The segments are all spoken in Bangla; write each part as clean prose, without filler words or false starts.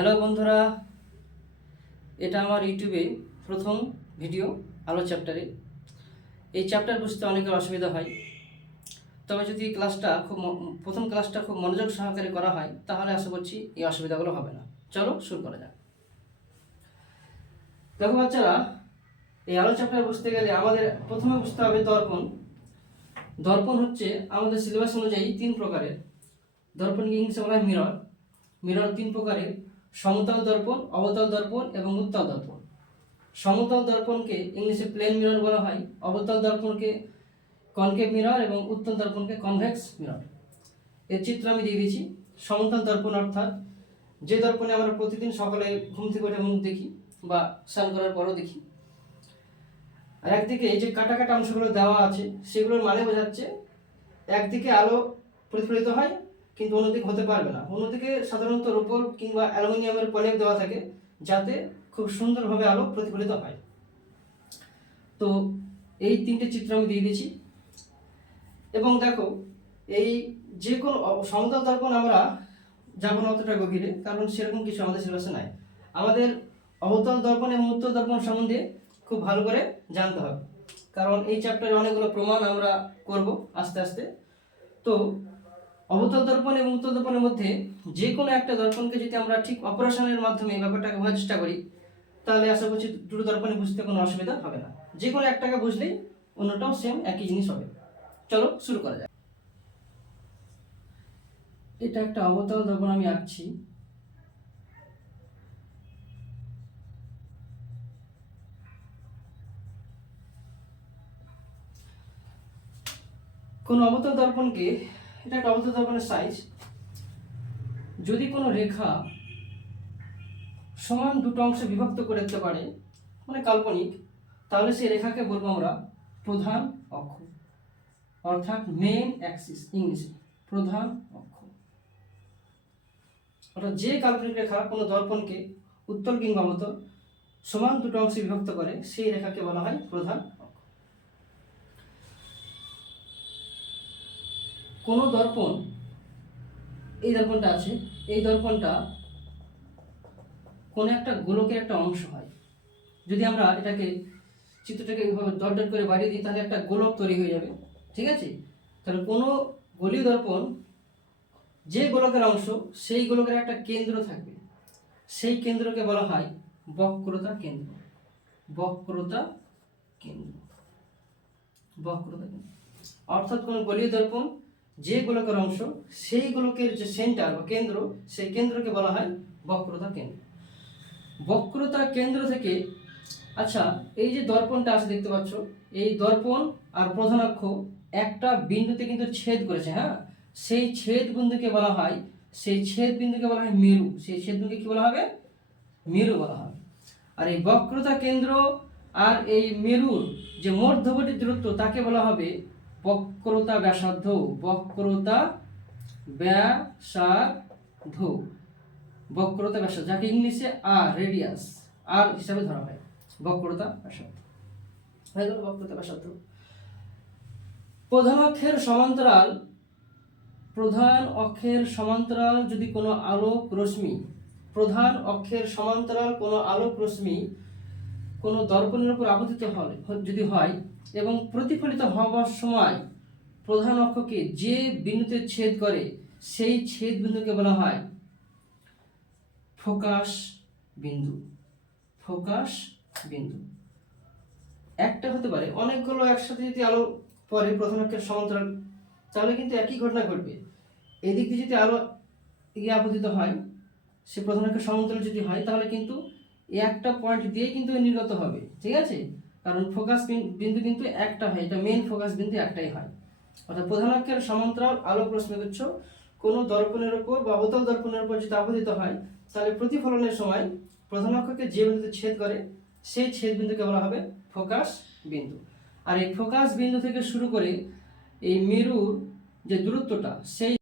হ্যালো বন্ধুরা, এটা আমার ইউটিউবে প্রথম ভিডিও আলো চ্যাপ্টারে। এই চ্যাপ্টার বুঝতে অনেকের অসুবিধা হয়, তবে যদি প্রথম ক্লাসটা খুব মনোযোগ সহকারে করা হয় তাহলে আশা করছি এই অসুবিধাগুলো হবে না। চলো শুরু করা যাক। দেখো বাচ্চারা, এই আলো চ্যাপ্টার বুঝতে গেলে আমাদের প্রথমে বুঝতে হবে দর্পণ। দর্পণ হচ্ছে আমাদের সিলেবাস অনুযায়ী তিন প্রকারের। দর্পণকে ইংলিশে বলা হয় মিরর। মিরর তিন প্রকারের: সমতল দর্পণ, অবতল দর্পণ এবং উত্তল দর্পণ। সমতল দর্পণকে ইংলিশে প্লেন মিরর বলা হয়, অবতল দর্পণকে কনকেভ মিরর এবং উত্তল দর্পণকে কনভেক্স মিরর। এর চিত্র আমি দিয়ে দিয়েছি। সমতল দর্পণ অর্থাৎ যে দর্পণে আমরা প্রতিদিন সকালে ঘুম থেকে উঠে মুখ দেখি বা স্নান করার পরও দেখি। আর একদিকে এই যে কাটা কাটা অংশগুলো দেওয়া আছে সেগুলোর মানে বোঝাচ্ছে একদিকে আলো প্রতিফলিত হয় কিন্তু অন্যদিকে হতে পারবে না। অন্যদিকে সাধারণত রূপোর কিংবা অ্যালুমিনিয়ামের প্রলেপ দেওয়া থাকে যাতে খুব সুন্দরভাবে আলো প্রতিফলিত হয়। তো এই তিনটে চিত্র আমি দিয়ে দিয়েছি। এবং দেখো, এই যে কোনো সমতল দর্পণ আমরা যাবো না অতটা গভীরে, কারণ সেরকম কিছু আমাদের সিলেবাসে নাই। আমাদের অবতল দর্পণ এবং উত্তল দর্পণ সম্বন্ধে খুব ভালো করে জানতে হবে, কারণ এই চ্যাপ্টারে অনেকগুলো প্রমাণ আমরা করব আস্তে আস্তে। তো অবতল দর্পণ এবং উত্তল দর্পণের মধ্যে যে কোনো একটা দর্পণকে যদি আমরা ঠিক অপারেশনের মাধ্যমে ব্যাপারটাকে বোঝার চেষ্টা করি তাহলে আশা করছি দুটো দর্পণে বুঝতে কোনো অসুবিধা হবে না। যে কোনো একটাকে বুঝলেই অন্যটাও সেম একই জিনিস হবে। চলো শুরু করা যাক। এটা একটা অবতল দর্পণ আমি আঁকছি। কোন অবতল দর্পণকে, এটা একটা অবতল দর্পণের সাইজ, যদি কোনো রেখা সমান দুটো অংশে বিভক্ত করে দিতে পারে, মানে কাল্পনিক, তাহলে সেই রেখাকে বলবো আমরা প্রধান অক্ষ, অর্থাৎ মেইন অ্যাক্সিস, ইংলিশে প্রধান অক্ষ। অর্থাৎ যে কাল্পনিক রেখা কোনো দর্পণকে উত্তল কিংবা অবতল সমান দুটো অংশে বিভক্ত করে সেই রেখাকে বলা হয় প্রধান অক্ষ। কোনো দর্পণ, এই দর্পণটা আছে, এই দর্পণটা কোনো একটা গোলকের একটা অংশ হয়। যদি আমরা এটাকে চিত্রটাকে এইভাবে ডট ডট করে বাড়িয়ে দিই তাহলে একটা গোলক তৈরি হয়ে যাবে, ঠিক আছে? তাহলে কোনো গোলীয় দর্পণ যে গোলকের অংশ সেই গোলকের একটা কেন্দ্র থাকবে, সেই কেন্দ্রকে বলা হয় বক্রতা কেন্দ্র। বক্রতা কেন্দ্র, বক্রতা কেন্দ্র অর্থাৎ কোনো গোলীয় দর্পণ যে গোলকের অংশ সেই গোলকের যে সেন্টার বা কেন্দ্র, সেই কেন্দ্রকে বলা হয় বক্রতা কেন্দ্র। বক্রতা কেন্দ্র থেকে, আচ্ছা, এই যে দর্পণটা আছে দেখতে পাচ্ছ, এই দর্পণ আর প্রধান অক্ষ একটা বিন্দুতে কিন্তু ছেদ করেছে, হ্যাঁ? সেই ছেদ বিন্দুকে বলা হয়, মেরু। সেই ছেদ বিন্দুকে কি বলা হবে? মেরু বলা হবে। আর এই বক্রতা কেন্দ্র আর এই মেরুর যে মধ্যবর্তী দূরত্ব তাকে বলা হবে বক্রতা ব্যাসার্ধ। বক্রতা ব্যাসার্ধ, বক্রতা ব্যাসার্ধ, যাকে ইংলিশে রেডিয়াস আর হিসাবে ধরা হয়। বক্রতা ব্যাসার্ধ হয়ে গেল বক্রতা ব্যাসার্ধ। প্রধান অক্ষের সমান্তরাল যদি কোনো আলোক রশ্মি, প্রধান অক্ষের সমান্তরাল কোনো আলোক রশ্মি কোনো দর্পণের উপর আপতিত যদি হয় এবং প্রতিফলিত হওয়ার সময় প্রধান অক্ষকে যে বিন্দুতে ছেদ করে সেই ছেদ বিন্দুকে বলা হয় ফোকাস বিন্দু। ফোকাস বিন্দু একটা হতে পারে, অনেকগুলো একসাথে যদি আলো পড়ে প্রধান অক্ষের সমান্তরাল তাহলে কিন্তু একই ঘটনা ঘটবে। এদিক দিয়ে যদি আলো আপতিত হয়, সে প্রধান অক্ষের সমান্তরাল যদি হয় তাহলে কিন্তু একটা পয়েন্ট দিয়ে কিন্তু নির্গত হবে, ঠিক আছে? কারণ ফোকাস বিন্দু কিন্তু একটা হয়, এটা মেইন ফোকাস বিন্দু একটাই হয়। অর্থাৎ প্রধান অক্ষের সমান্তরাল আলোক রশ্মিগুচ্ছ কোনো দর্পণের উপর বা অবতল দর্পণের উপর যদি আপতিত হয় তাহলে প্রতিফলনের সময় প্রধান অক্ষকে যে বিন্দুতে ছেদ করে সেই ছেদ বিন্দুকে বলা হবে ফোকাস বিন্দু। আর এই ফোকাস বিন্দু থেকে শুরু করে এই মেরুর যে দূরত্বটা সেই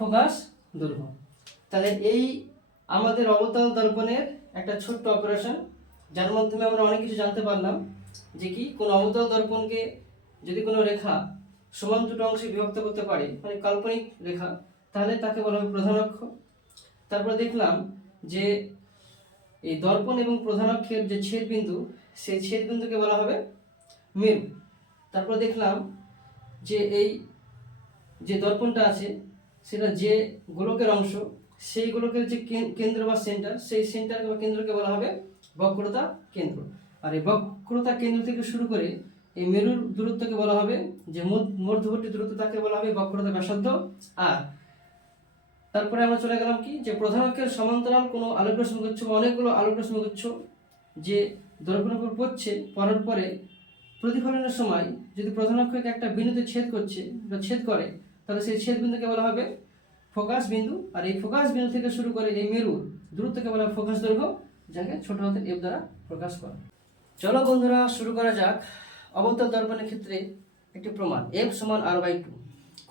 ফোকাস দৈর্ঘ্য। তাহলে এই আমাদের অবতল দর্পণের একটা ছোট্ট অপারেশন, যার মাধ্যমে আমরা অনেক কিছু জানতে পারলাম। যে কি, কোনো অবতল দর্পণকে যদি কোনো রেখা সমান দুটো অংশে বিভক্ত করতে পারে, মানে কাল্পনিক রেখা, তাহলে তাকে বলা হবে প্রধান অক্ষ। তারপরে দেখলাম যে এই দর্পণ এবং প্রধান অক্ষের যে ছেদ বিন্দু, সেই ছেদ বিন্দুকে বলা হবে মেরু। তারপর দেখলাম যে এই যে দর্পণটা আছে সেটা যে গোলকের অংশ, সেই গোলকের যে কেন্দ্র বা সেন্টার, সেই সেন্টার বা কেন্দ্রকে বলা হবে বক্রতা কেন্দ্র। আর এই বক্রতা কেন্দ্র থেকে শুরু করে এই মেরুর দূরত্বকে বলা হবে, যে মধ্যবর্তী দূরত্ব তাকে বলা হবে বক্রতা ব্যাসার্ধ। আর তারপরে আমরা চলে গেলাম কি, যে প্রধান অক্ষের সমান্তরাল কোনো আলোকরশ্মিগুচ্ছ বা অনেকগুলো আলোকরশ্মিগুচ্ছ যে দর্পণের উপর পড়ার পরে প্রতিফলনের সময় যদি প্রধান অক্ষকে একটা বিন্দুতে ছেদ করছে বা ছেদ করে, তাহলে সেই ছেদ বিন্দুকে বলা হবে ফোকাস বিন্দু। আর এই ফোকাস বিন্দু থেকে শুরু করে এই মেরুর দূরত্বকে বলা হবে ফোকাস দৈর্ঘ্য, যাকে ছোট হাতের এফ দ্বারা প্রকাশ করা। চলো বন্ধুরা শুরু করা যাক। অবতল দর্পণের ক্ষেত্রে একটি প্রমাণ, এফ সমান r/2,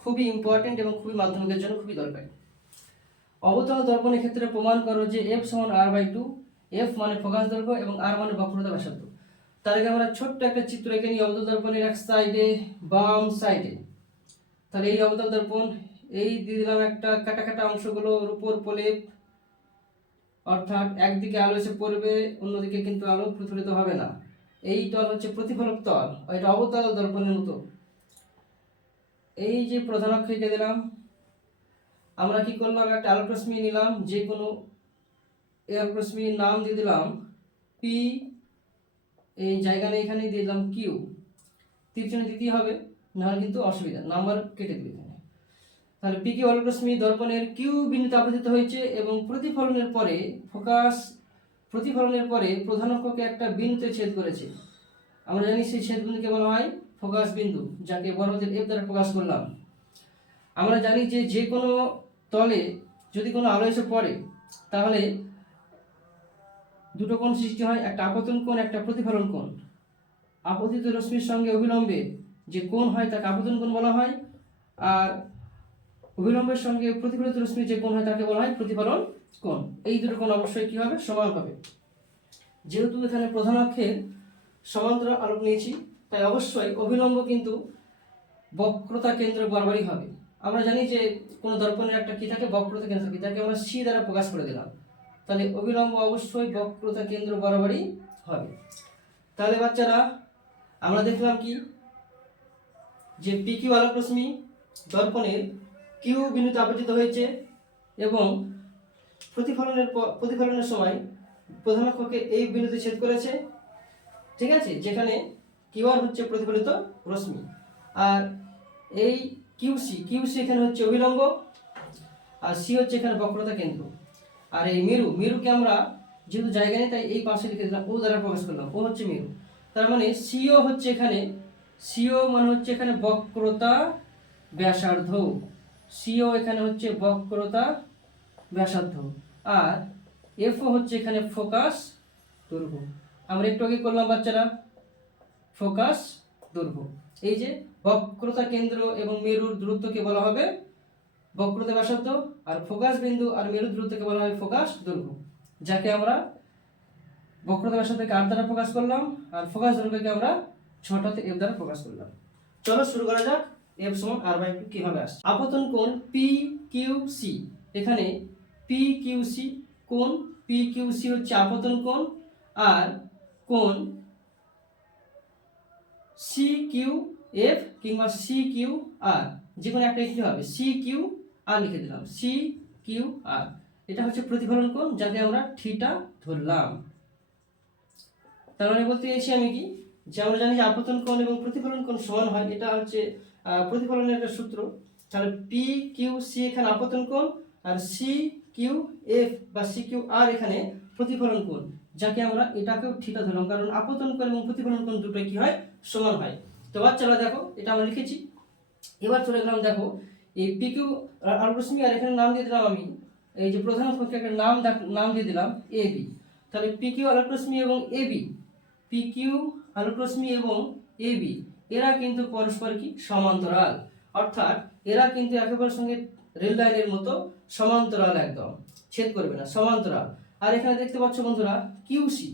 খুবই ইম্পর্টেন্ট এবং খুবই মাধ্যমিকের জন্য খুবই দরকারি। অবতল দর্পণের ক্ষেত্রে প্রমাণ করো যে এফ সমান r/2, এফ মানে ফোকাস দৈর্ঘ্য এবং আর মানে বক্রতা ব্যাসার্ধ। তার আগে আমরা ছোট্ট একটা চিত্র এঁকে নিই অবতল দর্পণের এক সাইডে, বাম সাইডে। তাহলে এই অবতল দর্পণ, এই দিয়ে দিলাম একটা কাটা কাটা অংশগুলোর উপর প্রলেপ, অর্থাৎ একদিকে আলো এসে পড়বে, অন্যদিকে কিন্তু আলো প্রতিফলিত হবে না। এই তল হচ্ছে প্রতিফলক তল, এটা অবতল দর্পণের মতো। এই যে প্রধান অক্ষ এঁকে দিলাম, আমরা কি করলাম, একটা আলোকরশ্মি নিলাম, যে কোনো আলোকরশ্মির নাম দিয়ে দিলাম পি, এই জায়গা নেই, এখানে দিয়ে দিলাম কিউ। তীরচিহ্ন দিতেই হবে, নাহলে কিন্তু অসুবিধা, নাম্বার কেটে দিবে এখানে। তাহলে পি কিউ আলোকরশ্মি দর্পণের কিউ বিন্দুতে আপতিত হয়েছে এবং প্রতিফলনের পরে প্রধান অক্ষকে একটা বিন্দুতে ছেদ করেছে। আমরা জানি সেই ছেদ বিন্দুকে বলা হয় ফোকাস বিন্দু, যাকে বড় হাতের এফ দ্বারা প্রকাশ করলাম। আমরা জানি যে যে কোনো তলে যদি কোনো আলো এসে পড়ে, তাহলে দুটো কোণ সৃষ্টি হয়, একটা আপতন কোণ, একটা প্রতিফলন কোণ। আপতিত রশ্মির সঙ্গে অভিলম্বে যে কোণ হয় তাকে আপতন কোণ বলা হয়, আর অভিলম্বের সঙ্গে প্রতিফলিত রশ্মির যে কোণ হয় তাকে বলা হয় প্রতিফলন কোণ। এই দুটো কোণ অবশ্যই কি হবে, সমান হবে। যেহেতু এখানে প্রধান অক্ষের সমান্তরাল আলোক নিয়েছি, তাই অবশ্যই অভিলম্ব কিন্তু বক্রতা কেন্দ্র বরাবরই হবে। আমরা জানি যে কোনো দর্পণের একটা কি থাকে, বক্রতা কেন্দ্র থাকে, তাকে আমরা সি দ্বারা প্রকাশ করে দিলাম। তাহলে অভিলম্ব অবশ্যই বক্রতা কেন্দ্র বরাবরই হবে। তাহলে বাচ্চারা আমরা দেখলাম কি, যে পি কিউ আলোক রশ্মি দর্পণের কিউ বিন্দুতে আপতিত হয়েছে এবং প্রতিফলনের সময় প্রধান অক্ষকে এই বিন্দুতে ছেদ করেছে, ঠিক আছে, যেখানে কিউ আর হচ্ছে প্রতিফলিত রশ্মি, আর এই কিউসি এখানে হচ্ছে অভিলম্ব, আর সি হচ্ছে এখানে বক্রতা কেন্দ্র। আর এই মেরুকে আমরা যেহেতু জায়গা নেই তাই এই পাশে লিখে দিলাম, ও দ্বারা প্রকাশ করলাম, ও হচ্ছে মেরু। তার মানে সিও হচ্ছে এখানে বক্রতা ব্যাসার্ধ, সিও এখানে হচ্ছে বক্রতা ব্যাসার্ধ, আর এফও হচ্ছে এখানে ফোকাস দৈর্ঘ্য। আমরা একটু আগে করলাম বাচ্চারা ফোকাস দৈর্ঘ্য। এই যে বক্রতা কেন্দ্র এবং মেরুর দূরত্বকে বলা হবে বক্রতা ব্যাসার্ধ, আর ফোকাস বিন্দু আর মেরুর দূরত্বকে বলা হয় ফোকাস দৈর্ঘ্য, যাকে আমরা বক্রতা ব্যাসার্ধকে আর দ্বারা প্রকাশ করলাম, আর ফোকাস দৈর্ঘ্যকে আমরা ছোট হাতের এফ দ্বারা প্রকাশ করলাম। চলো শুরু করা যাক, এফ সমান r/2 কিভাবে আসে। আপতন কোণ পি কিউ সি, এখানে পি কিউ সি কোণ, পি কিউ সি হচ্ছে আপতন কোণ, আর কোণ সি কিউ এফ কিংবা সি কিউ আর, যে কোনো একটা লিখতে হবে, সি কিউ আর লিখে দিলাম, সি কিউ আর। এটা হচ্ছে প্রতিফলন কোণ, যাকে আমরা থিটা ধরলাম। তার মানে বলতে চাইছি আমি কি, যে আমরা জানি যে আপতন কোণ এবং প্রতিফলন কোণ সমান হয়, এটা হচ্ছে প্রতিফলনের একটা সূত্র। তাহলে পি কিউ সি এখানে আপতন কোণ, আর সি কিউ এফ বা সি কিউ আর এখানে প্রতিফলন কোণ, যাকে আমরা এটাকেও থিটা ধরলাম, কারণ আপতন কোণ এবং প্রতিফলন কোণ দুটোই কি হয়, সমান হয়। তো বাচ্চারা দেখো, এটা আমরা লিখেছি। এবার চলে গেলাম, দেখো এই পি কিউ আলোক রশ্মি, আর এখানে নাম দিয়ে দিলাম আমি, এই যে প্রধান অক্ষকে একটা নাম দিয়ে দিলাম এ বি। তাহলে পি কিউ আলোক রশ্মি এবং এ বি, পি কিউ আলোক রশ্মি এবং এ বি, এরা কিন্তু পরস্পর কি সমান্তরাল, অর্থাৎ এরা কিন্তু একেবারে সঙ্গে রেল লাইনের মতো সমান্তরাল, একদম ছেদ করবে না, সমান্তরাল। আর এখানে দেখতে পাচ্ছ বন্ধুরা কিউসি,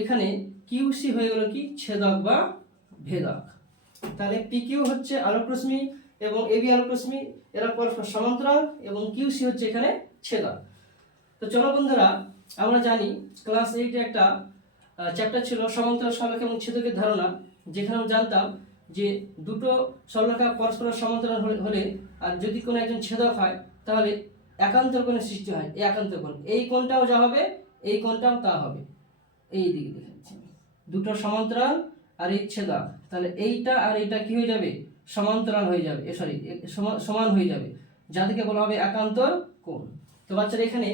এখানে কিউসি হয়ে গেল কি ছেদক বা ভেদক। তাহলে পি কিউ হচ্ছে আলোক রশ্মি এবং এবি আলোক রশ্মি, এরা পরস্পর সমান্তরাল এবং কিউসি হচ্ছে এখানে ছেদক। তো চলো বন্ধুরা আমরা জানি ক্লাস 8 একটা চ্যাপ্টার ছিল সমান্তরাল সরলরেখা এবং ছেদকের ধারণা, যেখানে আমরা জানতাম যে দুটো সরলরেখা পরস্পর সমান্তরাল হলে আর যদি কোনো একজন ছেদক হয় তাহলে একান্তর কোণের সৃষ্টি হয়। এই একান্তর কোণ, এই কোণটাও যা হবে এই কোণটাও তা হবে। এই দিকে দেখাচ্ছি, দুটো সমান্তরাল আর এই ছেদক, তাহলে এইটা আর এইটা কি হয়ে যাবে, সমান্তরাল হয়ে যাবে, সরি সমান হয়ে যাবে, যাদেরকে বলা হবে একান্তর কোণ। তো বাচ্চারা এখানে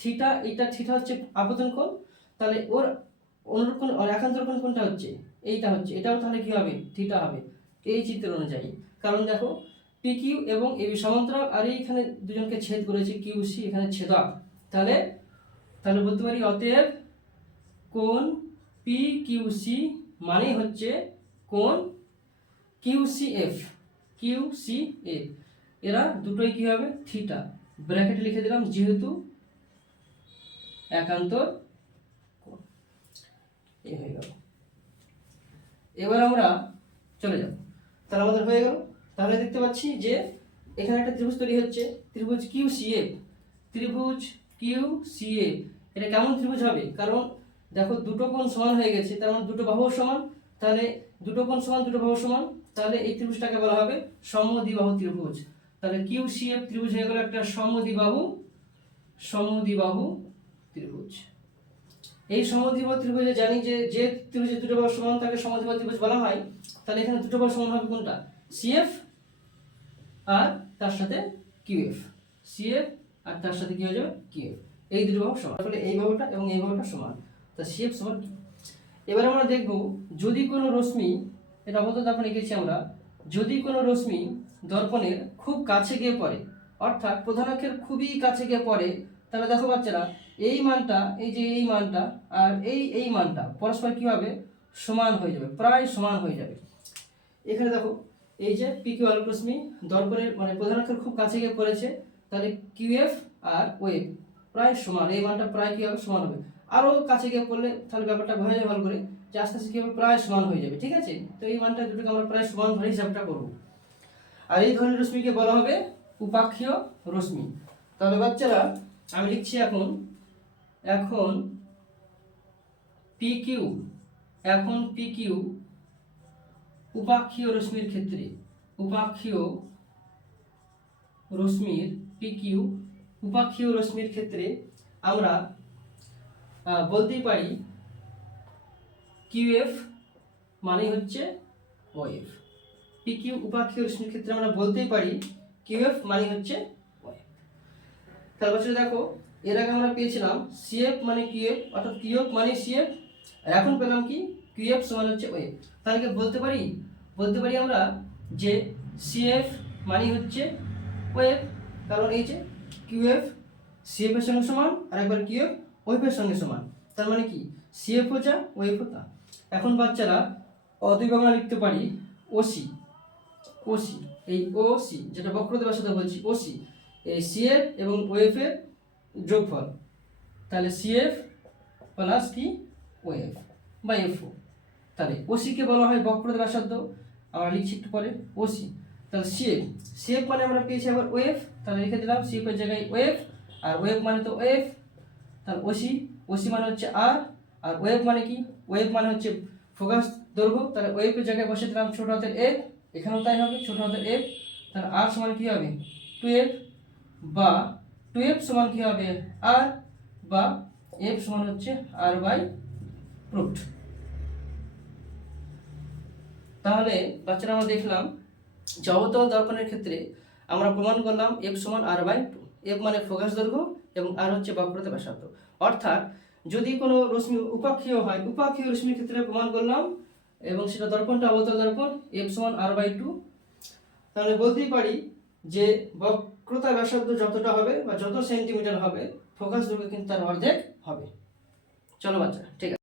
থিটা, এটা থিটা হচ্ছে আপতন কোণ, তাহলে ওর অনুরূপ কোণ একান্তর কোণ কোনটা হচ্ছে, এইটা হচ্ছে, এটাও তাহলে কি হবে, থিটা হবে এই চিত্র অনুযায়ী। কারণ দেখো পি কিউ এবং এবি সমান্তরাল আর এইখানে দুজনকে ছেদ করেছে কিউ সি, এখানে ছেদক, তাহলে তাহলে বলতে পারি অতএব কোণ পি কিউ সি মানে হচ্ছে কোণ Q C F, Q C F, এরা দুটোই কি হবে থিটা, ব্র্যাকেটে লিখে দিলাম যেহেতু একান্তর কোণ। এই হয়ে গেল। এবার আমরা চলে যাব, তাহলে আমাদের হয়ে গেল। তাহলে দেখতে পাচ্ছি যে এখানে একটা ত্রিভুজ তৈরি হচ্ছে, ত্রিভুজ কিউ সি এফ, ত্রিভুজ কিউ সি এফ। এটা কেমন ত্রিভুজ হবে, কারণ দেখো দুটো কোণ সমান হয়ে গেছে, তার মানে দুটো বাহু সমান, তাহলে দুটো কোণ সমান দুটো বাহু সমান, তাহলে এই ত্রিভুজটাকে বলা হবে সমদ্বিবাহু ত্রিভুজ। তাহলে কিউ সি এফ ত্রিভুজ হয়ে গেল একটা সমদ্বিবাহু ত্রিভুজ। এই সমদ্বিবাহু ত্রিভুজে জানি যে যে ত্রিভুজের দুটো বাহু সমান তাকে সমদ্বিবাহু ত্রিভুজ বলা হয়। তাহলে এখানে দুটো বাহু সমান হবে কোনটা, সিএফ আর তার সাথে কিউএফ, সিএফ আর তার সাথে কি হয়ে যাবে কিউএফ, এই দুটো বাহু সমান, তাহলে এই বাহুটা এবং এই বাহুটা সমান, তা সিএফ সমান কি। এবার আমরা দেখব যদি কোনো রশ্মি, এটা অবতল দর্পণে এঁকেছি আমরা, যদি কোনো রশ্মি দর্পণের খুব কাছে গিয়ে পড়ে, অর্থাৎ প্রধান অক্ষের খুবই কাছে গিয়ে পড়ে, তাহলে দেখো বাচ্চারা এই মানটা, এই যে এই মানটা আর এই মানটা পরস্পর কি হবে, সমান হয়ে যাবে, প্রায় সমান হয়ে যাবে। এখানে দেখো এই যে পি কিউ আলোক রশ্মি দর্পণের মানে প্রধান অক্ষের খুব কাছে গিয়ে পড়েছে, তাহলে কিউএফ আর ওএফ প্রায় সমান, এই মানটা প্রায় কি হবে, সমান হবে। আরও কাছে গিয়ে পড়লে তাহলে ব্যাপারটা বোঝা যায় ভালো করে যে আস্তে আস্তে কি হবে, প্রায় সমান হয়ে যাবে, ঠিক আছে। তো এই মানটা দুটোকে আমরা প্রায় সমান ধরে হিসাবটা করব। আর এই ধরনের রশ্মিকে বলা হবে উপাক্ষীয় রশ্মি। তাহলে বাচ্চারা আমি লিখছি এখন পি কিউ উপাক্ষীয় রশ্মির ক্ষেত্রে, উপাক্ষীয় রশ্মির পি কিউ উপাক্ষীয় রশ্মির ক্ষেত্রে আমরা বলতেই পারি কিউএফ মানে হচ্ছে ওএফ। পি কিউ উপাক্ষীয় রশ্মির ক্ষেত্রে আমরা বলতেই পারি কিউএফ মানে হচ্ছে ওএফ। তাহলে বছর দেখো এর আগে আমরা পেয়েছিলাম সিএফ মানে কিউএফ, অর্থাৎ কিউএফ মানে সিএফ, আর এখন পেলাম কি কিউএফ সমান হচ্ছে ওএফ। তাহলে কি বলতে পারি আমরা যে সিএফ মানে হচ্ছে ওএফ, কারণ এই যে কিউএফ সিএফ এর সঙ্গে সমান আর একবার কিউএফ ওএফ এর সঙ্গে সমান, তার মানে কি সিএফ ও যা ওএফ ও তা। এখন বাচ্চারা অতএব আমরা লিখতে পারি ওসি, এই ওসি যেটা বক্রতা ব্যাসার্ধ বলছি, ওসি এই সিএফ এবং ওএফ এর যোগফল, তাহলে সিএফ প্লাস কি ওএফ বা এফও। তাহলে ওসি কে বলা হয় বক্রতা ব্যাসার্ধ, আমরা লিখছি একটু পরে ওসি। তাহলে সিএফ মানে আমরা পেয়েছি আবার ওএফ, তাহলে লিখে দিলাম সিএফ এর জায়গায় ওএফ, আর ওএফ মানে তো ওএফ, তাহলে ওসি মানে হচ্ছে আর ওএফ মানে কি, ওএফ মানে হচ্ছে ফোকাস দৈর্ঘ্য, তাহলে ওএফ এর জায়গায় বসে দিলাম ছোট হাতের এফ, এখানেও তাই হবে ছোট হাতের এফ, তাহলে আর সমান কি হবে 12 বা 2f সমান কি হবে আর, বা f সমান হচ্ছে r বাই রুট। তাহলে বাচ্চারা আমরা দেখলাম যে অবতল দর্পণের ক্ষেত্রে আমরা প্রমাণ করলাম f সমান r বাই 2, f মানে ফোকাস দৈর্ঘ্য এবং r হচ্ছে বক্রতা ব্যাসার্ধ। অর্থাৎ যদি কোনো রশ্মি উপাক্ষীয় হয়, উপাক্ষীয় রশ্মির ক্ষেত্রে প্রমাণ করলাম এবং সেটা দর্পণটা অবতল দর্পণ, f সমান r বাই 2। তাহলে বলতেই পারি যে বক্রতা ব্যাসার্ধ যতটা হবে বা যত সেন্টিমিটার হবে ফোকাস দৈর্ঘ্য কিন্তু তার অর্ধেক হবে। চলো বাচ্চা, ঠিক আছে।